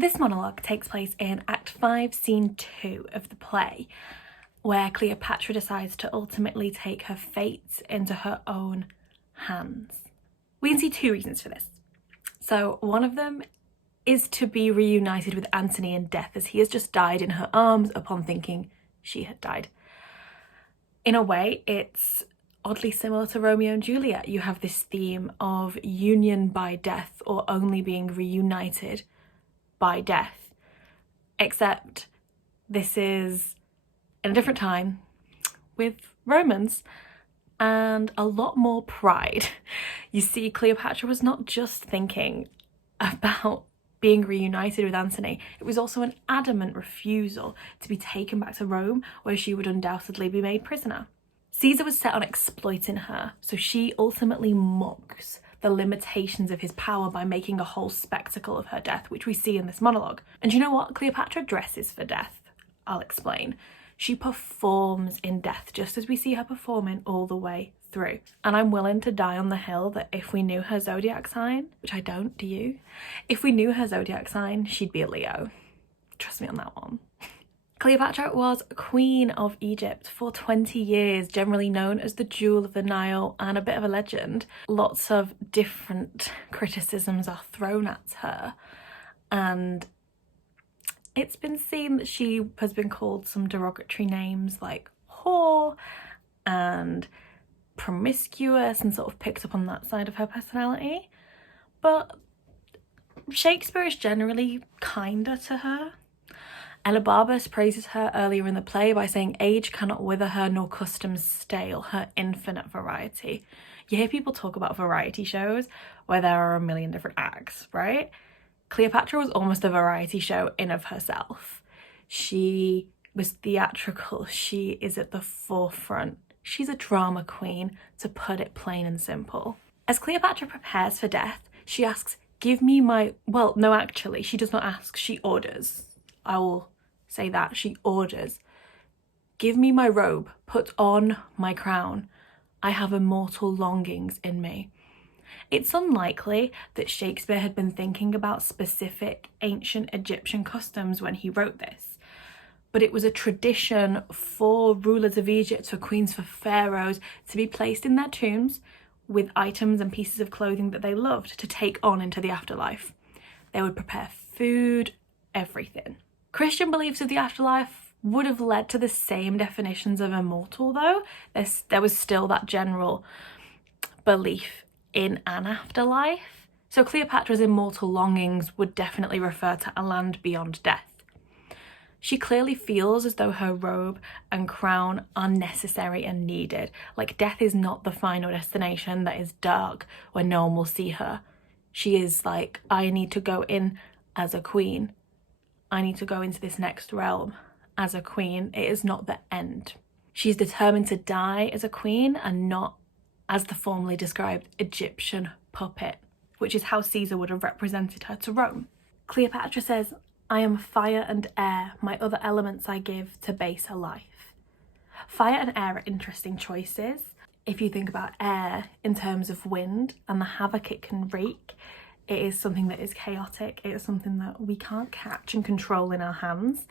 this monologue takes place in Act 5, Scene 2 of the play, where Cleopatra decides to ultimately take her fate into her own hands. We can see two reasons for this. So one of them is to be reunited with Antony in death, as he has just died in her arms upon thinking she had died. In a way, it's oddly similar to Romeo and Juliet. You have this theme of union by death, or only being reunited by death, except this is in a different time with Romans and a lot more pride. You see, Cleopatra was not just thinking about being reunited with Antony, it was also an adamant refusal to be taken back to Rome, where she would undoubtedly be made prisoner. Caesar was set on exploiting her, so she ultimately mocks the limitations of his power by making a whole spectacle of her death, which we see in this monologue. And you know what? Cleopatra dresses for death. I'll explain. She performs in death, just as we see her performing all the way through. And I'm willing to die on the hill that if we knew her zodiac sign, which I don't, do you? If we knew her zodiac sign, she'd be a Leo. Trust me on that one. Cleopatra was Queen of Egypt for 20 years, generally known as the Jewel of the Nile and a bit of a legend. Lots of different criticisms are thrown at her, and it's been seen that she has been called some derogatory names like whore and promiscuous, and sort of picked up on that side of her personality. But Shakespeare is generally kinder to her. Elibarbus praises her earlier in the play by saying, "Age cannot wither her, nor customs stale her infinite variety." You hear people talk about variety shows where there are a million different acts, right? Cleopatra was almost a variety show in of herself. She was theatrical. She is at the forefront. She's a drama queen, to put it plain and simple. As Cleopatra prepares for death, she asks, "Give me my..." Well, no, actually, she does not ask, she orders. I will say that, she orders. "Give me my robe, put on my crown. I have immortal longings in me." It's unlikely that Shakespeare had been thinking about specific ancient Egyptian customs when he wrote this, but it was a tradition for rulers of Egypt, for queens, for pharaohs, to be placed in their tombs with items and pieces of clothing that they loved to take on into the afterlife. They would prepare food, everything. Christian beliefs of the afterlife would have led to the same definitions of immortal, though. There was still that general belief in an afterlife. So Cleopatra's immortal longings would definitely refer to a land beyond death. She clearly feels as though her robe and crown are necessary and needed. Like, death is not the final destination that is dark where no one will see her. She is like, I need to go in as a queen. I need to go into this next realm as a queen. It is not the end. She's determined to die as a queen and not as the formerly described Egyptian puppet, which is how Caesar would have represented her to Rome. Cleopatra says, "I am fire and air, my other elements I give to base a life." Fire and air are interesting choices. If you think about air in terms of wind and the havoc it can wreak, it is something that is chaotic. It is something that we can't catch and control in our hands.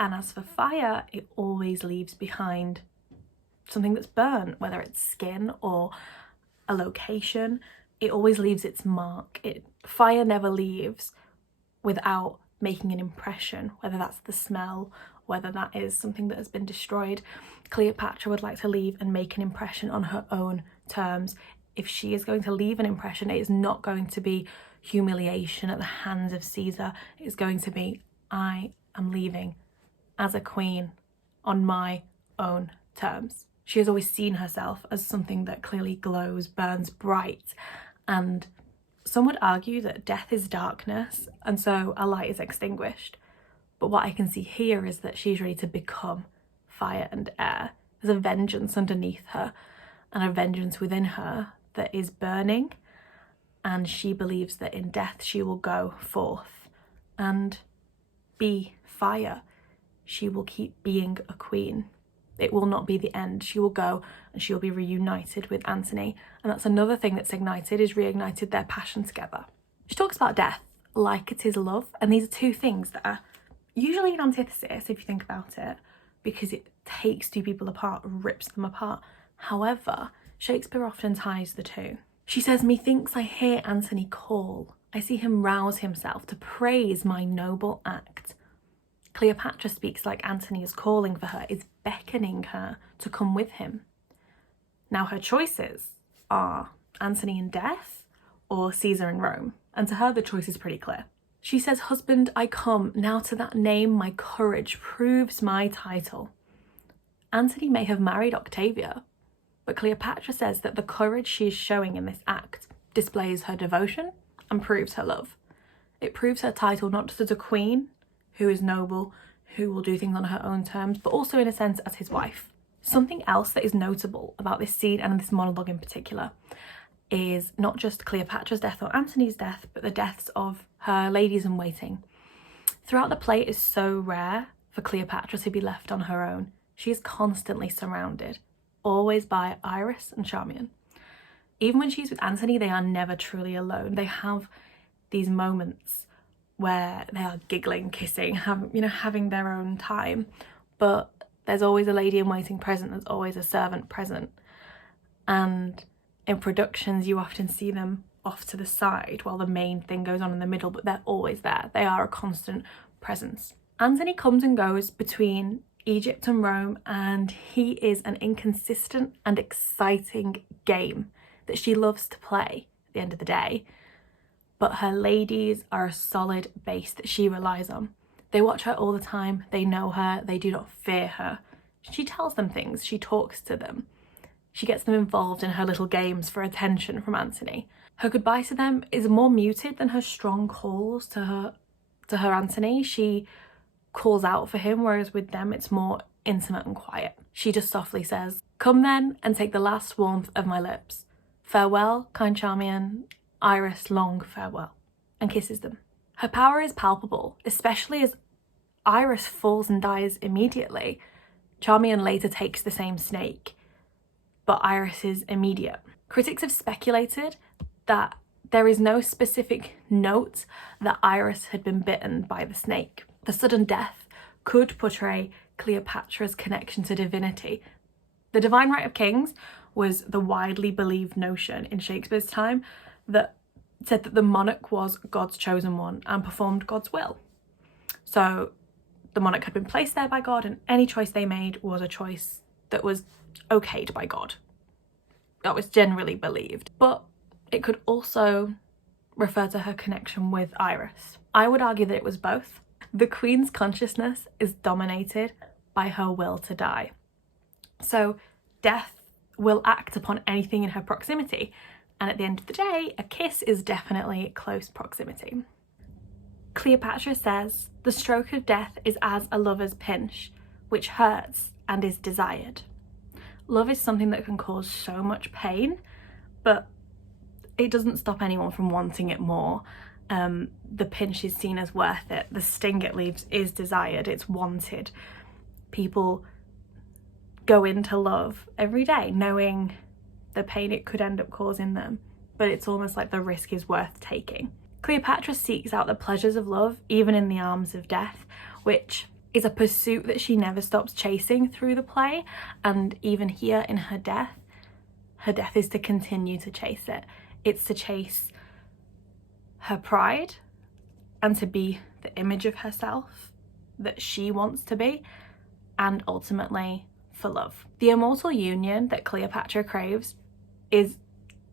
And as for fire, it always leaves behind something that's burnt, whether it's skin or a location. It always leaves its mark. Fire never leaves without making an impression, whether that's the smell, whether that is something that has been destroyed. Cleopatra would like to leave and make an impression on her own terms. If she is going to leave an impression, it is not going to be humiliation at the hands of Caesar. It is going to be, I am leaving as a queen on my own terms. She has always seen herself as something that clearly glows, burns bright, and some would argue that death is darkness, and so a light is extinguished. But what I can see here is that she's ready to become fire and air. There's a vengeance underneath her and a vengeance within her that is burning, and she believes that in death she will go forth and be fire. She will keep being a queen. It will not be the end. She will go and she will be reunited with Antony. And that's another thing that's ignited, is reignited their passion together. She talks about death like it is love. And these are two things that are usually an antithesis if you think about it, because it takes two people apart, rips them apart. However, Shakespeare often ties the two. She says, "Methinks I hear Antony call. I see him rouse himself to praise my noble act." Cleopatra speaks like Antony is calling for her, is beckoning her to come with him. Now her choices are Antony in death or Caesar in Rome, and to her the choice is pretty clear. She says, "Husband, I come, now to that name my courage proves my title." Antony may have married Octavia, but Cleopatra says that the courage she is showing in this act displays her devotion and proves her love. It proves her title not just as a queen, who is noble, who will do things on her own terms, but also in a sense as his wife. Something else that is notable about this scene and this monologue in particular is not just Cleopatra's death or Antony's death, but the deaths of her ladies in waiting. Throughout the play, it is so rare for Cleopatra to be left on her own. She is constantly surrounded, always by Iris and Charmian. Even when she's with Antony, they are never truly alone. They have these moments where they are giggling, kissing, having their own time. But there's always a lady in waiting present, there's always a servant present. And in productions, you often see them off to the side while the main thing goes on in the middle, but they're always there. They are a constant presence. Antony comes and goes between Egypt and Rome, and he is an inconsistent and exciting game that she loves to play at the end of the day. But her ladies are a solid base that she relies on. They watch her all the time, they know her, they do not fear her. She tells them things, she talks to them. She gets them involved in her little games for attention from Antony. Her goodbye to them is more muted than her strong calls to her Antony. She calls out for him, whereas with them it's more intimate and quiet. She just softly says, "Come then and take the last warmth of my lips. Farewell, kind Charmian, Iris, long farewell," and kisses them. Her power is palpable, especially as Iris falls and dies immediately. Charmian later takes the same snake, but Iris is immediate. Critics have speculated that there is no specific note that Iris had been bitten by the snake. The sudden death could portray Cleopatra's connection to divinity. The divine right of kings was the widely believed notion in Shakespeare's time that said that the monarch was God's chosen one and performed God's will. So the monarch had been placed there by God, and any choice they made was a choice that was okayed by God. That was generally believed. But it could also refer to her connection with Iris. I would argue that it was both. The queen's consciousness is dominated by her will to die. So death will act upon anything in her proximity. And at the end of the day, a kiss is definitely close proximity. Cleopatra says, "The stroke of death is as a lover's pinch, which hurts and is desired." Love is something that can cause so much pain, but it doesn't stop anyone from wanting it more. The pinch is seen as worth it. The sting it leaves is desired, it's wanted. People go into love every day knowing the pain it could end up causing them, but it's almost like the risk is worth taking. Cleopatra seeks out the pleasures of love, even in the arms of death, which is a pursuit that she never stops chasing through the play. And even here in her death is to continue to chase it. It's to chase her pride and to be the image of herself that she wants to be, and ultimately for love. The immortal union that Cleopatra craves is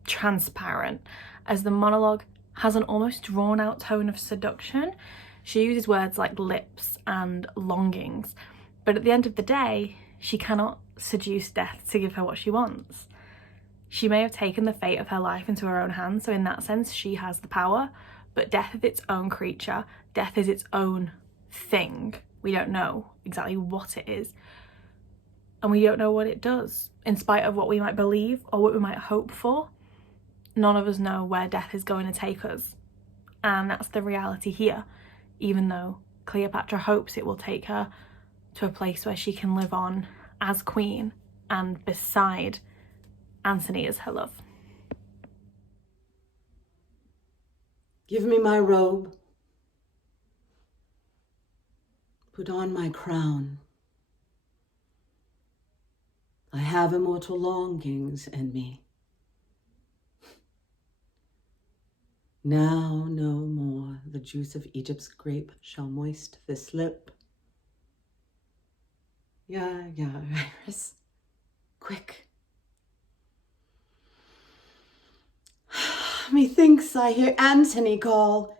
transparent, as the monologue has an almost drawn out tone of seduction. She uses words like lips and longings, but at the end of the day, she cannot seduce death to give her what she wants. She may have taken the fate of her life into her own hands, so in that sense she has the power, but death is its own creature, death is its own thing. We don't know exactly what it is, and we don't know what it does. In spite of what we might believe or what we might hope for, none of us know where death is going to take us, and that's the reality here, even though Cleopatra hopes it will take her to a place where she can live on as queen and beside Antony as her love. Give me my robe, put on my crown. I have immortal longings in me. Now no more the juice of Egypt's grape shall moist this lip. Yeah, Iris, quick. Methinks I hear Antony call.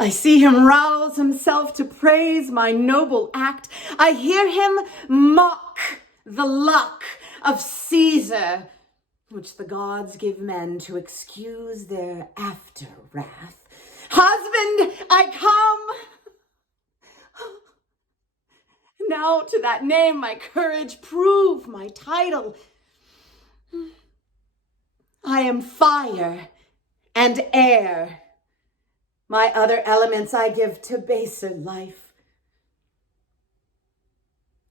I see him rouse himself to praise my noble act. I hear him mock the luck of Caesar, which the gods give men to excuse their after wrath. Husband, I come. Now to that name my courage prove my title. I am fire and air. My other elements I give to baser life.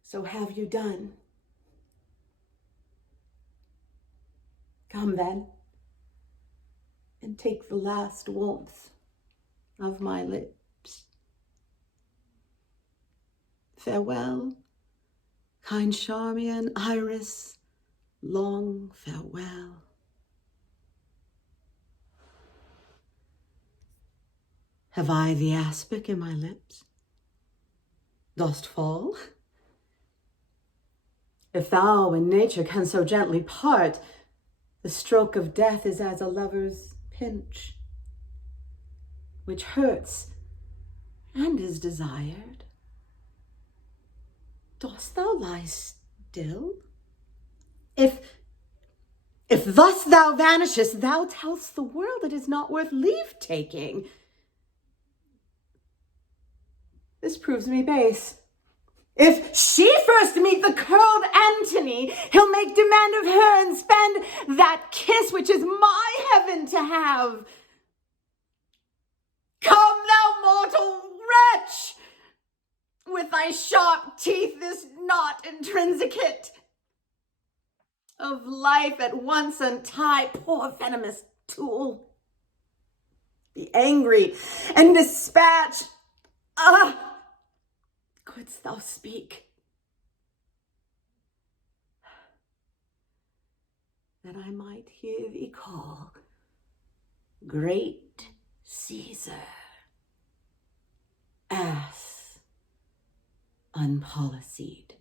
So have you done? Come then, and take the last warmth of my lips. Farewell, kind Charmian, Iris, long farewell. Have I the aspic in my lips? Dost fall? If thou and nature can so gently part, the stroke of death is as a lover's pinch, which hurts and is desired. Dost thou lie still? If thus thou vanishest, thou tell'st the world it is not worth leave-taking. This proves me base. If she first meet the curled Antony, he'll make demand of her and spend that kiss which is my heaven to have. Come, thou mortal wretch! With thy sharp teeth this knot intrinsicate of life at once untie, poor venomous tool. Be angry and dispatch. Couldst thou speak, that I might hear thee call, great Caesar, ass unpolicied.